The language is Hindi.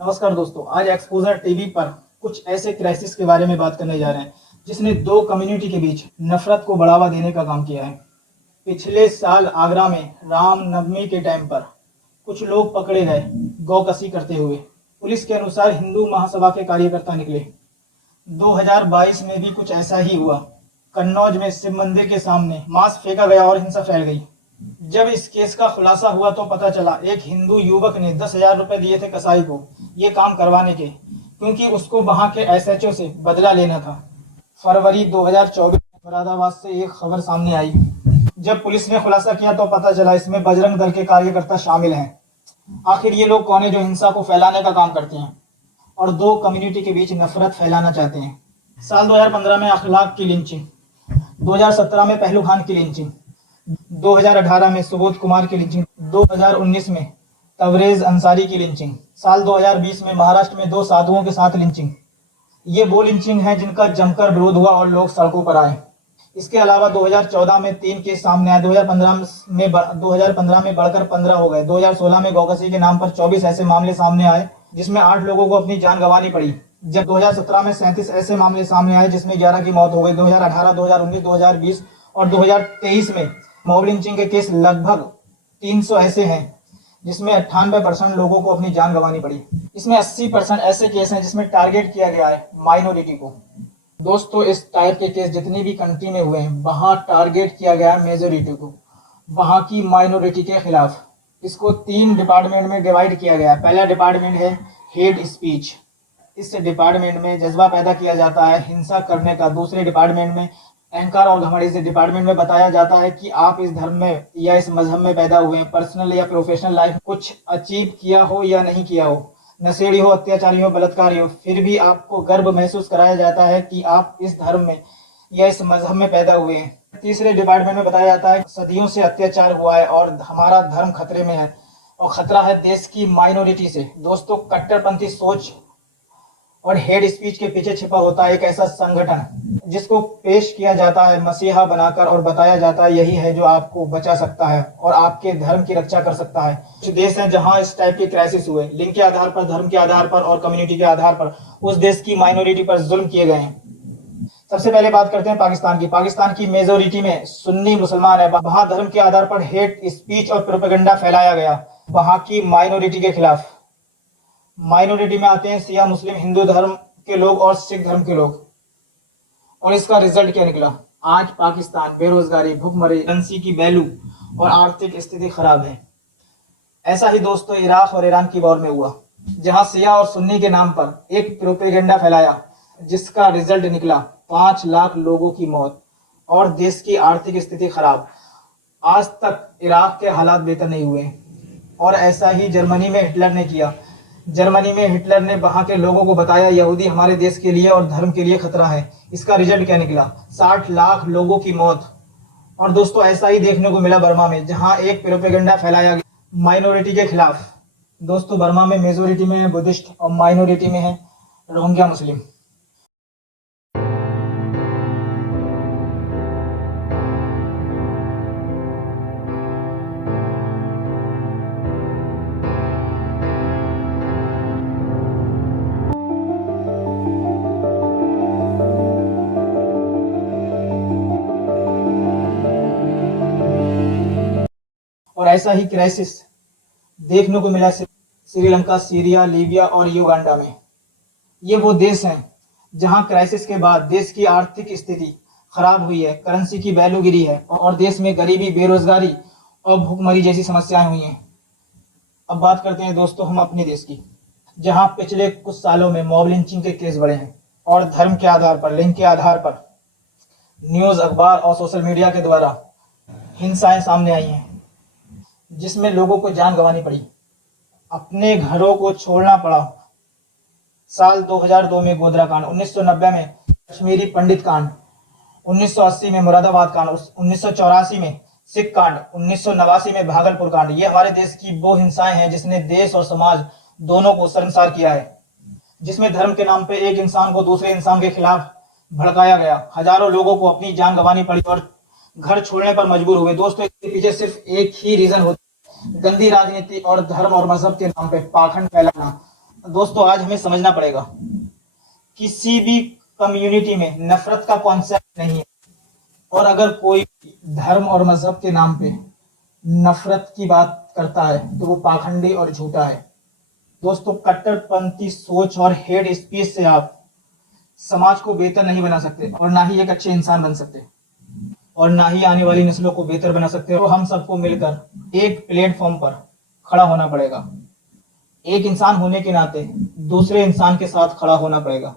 नमस्कार दोस्तों, आज एक्सपोजर टीवी पर कुछ ऐसे क्राइसिस के बारे में बात करने जा रहे हैं जिसने दो कम्युनिटी के बीच नफरत को बढ़ावा देने का काम किया है। पिछले साल आगरा में रामनवमी के टाइम पर कुछ लोग पकड़े गए गौकसी करते हुए। पुलिस के अनुसार हिंदू महासभा के कार्यकर्ता निकले। 2022 में भी कुछ ऐसा ही हुआ। कन्नौज में शिव मंदिर के सामने मांस फेंका गया और हिंसा फैल गई। जब इस केस का खुलासा हुआ तो पता चला एक हिंदू युवक ने 10,000 रुपए दिए थे कसाई को ये काम करवाने के, क्योंकि उसको वहां के एसएचओ से बदला लेना था। फरवरी 2024 में मुरादाबाद से एक खबर सामने आई। जब पुलिस ने खुलासा किया तो पता चला इसमें बजरंग दल के कार्यकर्ता शामिल हैं। आखिर ये लोग कौन है जो हिंसा को फैलाने का काम करते हैं और दो कम्युनिटी के बीच नफरत फैलाना चाहते हैं। साल 2015 में अखलाक की लिंचिंग, 2017 में पहलू खान की लिंचिंग, 2018 में सुबोध कुमार की लिंचिंग, 2019 में तबरेज अंसारी की लिंचिंग, साल 2020 में महाराष्ट्र में दो साधुओं के साथ लिंचिंग। ये वो लिंचिंग है जिनका जमकर विरोध हुआ और लोग सड़कों पर आए। इसके अलावा 2014 में 3 केस सामने आए, 2015 में बढ़कर 15 हो गए। 2016 में गौकसी के नाम पर 24 ऐसे मामले सामने आए जिसमें 8 लोगों को अपनी जान गंवानी पड़ी। जब 2017 में 37 ऐसे मामले सामने आए जिसमें 11 की मौत हो गई। 2018, 2019, 2020 और 2023 में मॉब लिंचिंग के केस लगभग 300 ऐसे हैं जिसमें 98% लोगों को अपनी जान गंवानी पड़ी। इसमें 80% ऐसे केस हैं जिसमें टारगेट किया गया है माइनॉरिटी को। दोस्तों, इस टाइप के केस जितनी भी कंट्री में हुए हैं वहां टारगेट किया गया है मेजोरिटी को, वहां की माइनॉरिटी के खिलाफ। इसको 3 डिपार्टमेंट में डिवाइड किया गया है। पहला डिपार्टमेंट है हेट स्पीच। इस डिपार्टमेंट में जज्बा पैदा किया जाता है हिंसा करने का। दूसरे डिपार्टमेंट में अहंकार और घमंड। इस डिपार्टमेंट में बताया जाता है कि आप इस धर्म में या इस मजहब में पैदा हुए हैं, पर्सनल या प्रोफेशनल लाइफ कुछ अचीव किया हो या नहीं किया हो, नशेड़ी हो, अत्याचारी हो, बलात्कारी हो, फिर भी आपको गर्व महसूस कराया जाता है कि आप इस धर्म में या इस मजहब में पैदा हुए हैं। तीसरे डिपार्टमेंट में बताया जाता है सदियों से अत्याचार हुआ है और हमारा धर्म खतरे में है और खतरा है देश की माइनॉरिटी से। दोस्तों, कट्टरपंथी सोच और हेड स्पीच के पीछे छिपा होता है एक ऐसा संगठन जिसको पेश किया जाता है मसीहा बनाकर और बताया जाता है यही है जो आपको बचा सकता है और आपके धर्म की रक्षा कर सकता है। कुछ देश हैं जहां इस टाइप के क्राइसिस हुए, लिंग के आधार पर, धर्म के आधार पर और कम्युनिटी के आधार पर उस देश की माइनॉरिटी पर जुल्म किए गए हैं। सबसे पहले बात करते हैं पाकिस्तान की। पाकिस्तान की मेजोरिटी में सुन्नी मुसलमान है। वहां धर्म के आधार पर हेट स्पीच और प्रोपेगेंडा फैलाया गया वहां की माइनॉरिटी के खिलाफ। माइनॉरिटी में आते हैं शिया मुस्लिम हिंदू धर्म के लोग और सिख धर्म के लोग। और इसका रिजल्ट क्या निकला? आज पाकिस्तान बेरोजगारी, भुखमरी, करेंसी की वैल्यू और आर्थिक स्थिति खराब है। ऐसा ही दोस्तों इराक और ईरान की वॉर में हुआ जहां शिया और सुन्नी के नाम पर एक प्रोपेगेंडा फैलाया जिसका रिजल्ट निकला 5 लाख लोगों की मौत और देश की आर्थिक स्थिति खराब। आज तक इराक के हालात बेहतर नहीं हुए। और ऐसा ही जर्मनी में हिटलर ने किया। जर्मनी में हिटलर ने वहां के लोगों को बताया यहूदी हमारे देश के लिए और धर्म के लिए खतरा है। इसका रिजल्ट क्या निकला? 60 लाख लोगों की मौत। और दोस्तों ऐसा ही देखने को मिला बर्मा में जहां एक प्रोपेगेंडा फैलाया गया माइनॉरिटी के खिलाफ। दोस्तों, बर्मा में मेजोरिटी में है बुद्धिस्ट और माइनॉरिटी में है रोहिंग्या मुस्लिम। और ऐसा ही क्राइसिस देखने को मिला श्रीलंका, सीरिया, लीबिया और युगांडा में। ये वो देश हैं जहां क्राइसिस के बाद देश की आर्थिक स्थिति खराब हुई है, करेंसी की वैल्यू गिरी है और देश में गरीबी, बेरोजगारी और भूखमरी जैसी समस्याएं हुई हैं। अब बात करते हैं दोस्तों हम अपने देश की, जहां पिछले कुछ सालों में मॉब लिंचिंग के केस बढ़े हैं और धर्म के आधार पर, लिंग के आधार पर न्यूज, अखबार और सोशल मीडिया के द्वारा हिंसाएं सामने आई हैं जिसमें लोगों को जान गंवानी पड़ी, अपने घरों को छोड़ना पड़ा। साल 2002 में गोधरा कांड, 1990 में कश्मीरी पंडित कांड, 1980 में मुरादाबाद कांड, 1984 में सिख कांड, 1989 में भागलपुर कांड। ये हमारे देश की वो हिंसाएं हैं जिसने देश और समाज दोनों को शर्मसार किया है, जिसमें धर्म के नाम पे एक इंसान को दूसरे इंसान के खिलाफ भड़काया गया। हजारों लोगों को अपनी जान गंवानी पड़ी और घर छोड़ने पर मजबूर हुए। दोस्तों, इसके पीछे सिर्फ एक ही रीजन होता है, गंदी राजनीति और धर्म और मजहब के नाम पे पाखंड फैलाना। दोस्तों आज हमें समझना पड़ेगा, किसी भी कम्युनिटी में नफरत का कॉन्सेप्ट नहीं है, और अगर कोई धर्म और मजहब के नाम पे नफरत की बात करता है तो वो पाखंडी और झूठा है। दोस्तों कट्टरपंथी सोच और हेट स्पीच से आप समाज को बेहतर नहीं बना सकते, और ना ही एक अच्छे इंसान बन सकते, और ना ही आने वाली नस्लों को बेहतर बना सकते। तो हम सबको मिलकर एक प्लेटफॉर्म पर खड़ा होना पड़ेगा, एक इंसान होने के नाते दूसरे इंसान के साथ खड़ा होना पड़ेगा।